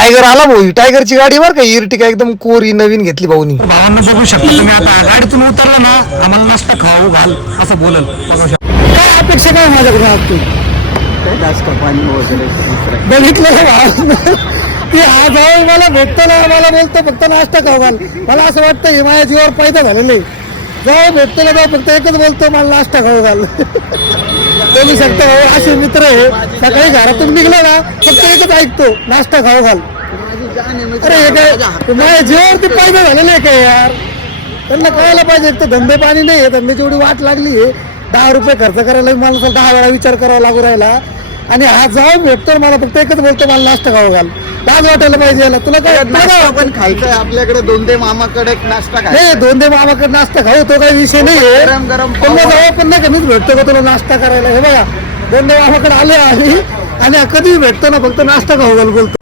Tiger आला भाऊ, टायगरची गाडी बरं का, इर्टिका एकदम कोरी नवीन घेतली भाऊनी. भावांना बघू शकता तुम्ही, आता गाडीतून उतरला ना आम्हाला नाश्ता खाऊ घाल असं बोलल. बघू शकता काय अपेक्षा काय माझ्याकडे आपली पाणी वगैरे बघितलं की हा जाऊ मला भेटतो ना, मला बोलतो फक्त नाश्ता खाऊ घाल. मला असं वाटतं हे माझ्या जीवावर पैदा झालेले. जाऊ भेटतो ना, जाऊ फक्त एकच बोलतो मला नाश्ता खाऊ घाल. बोलू शकतो भाऊ, असे मित्र आहे. सकाळी घरातून निघला ना फक्त एकच ऐकतो, नाश्ता खाऊ घाल. अरे हे काय माझ्या जीवावरती पैदा झालेले आहे काय यार. त्यांना कळायला पाहिजे, एक तर धंदे पाणी नाही आहे, धंद्याची एवढी वाट लागली आहे. 10 रुपये खर्च करायला मला 10 वेळा विचार करावा लागू राहिला. आणि हा जाऊन भेटतो मला फक्त एकच बोलतो मला नाश्ता खाऊ घाल. लाज वाटायला पाहिजे याला. तुला काय पण खायचंय आपल्याकडे, दोंदे मामाकडे नाश्ता खायचा. नाही, 2 मामाकडे नाश्ता खाऊ तो काही विषय नाहीये. गरम गरम पुन्हा जाऊ पण नाही कमीच भेटतो का तुला नाश्ता करायला. हे बघा 2 मामाकडे आले आणि कधी भेटतो ना फक्त नाश्ता खाऊ घाल बोलतो.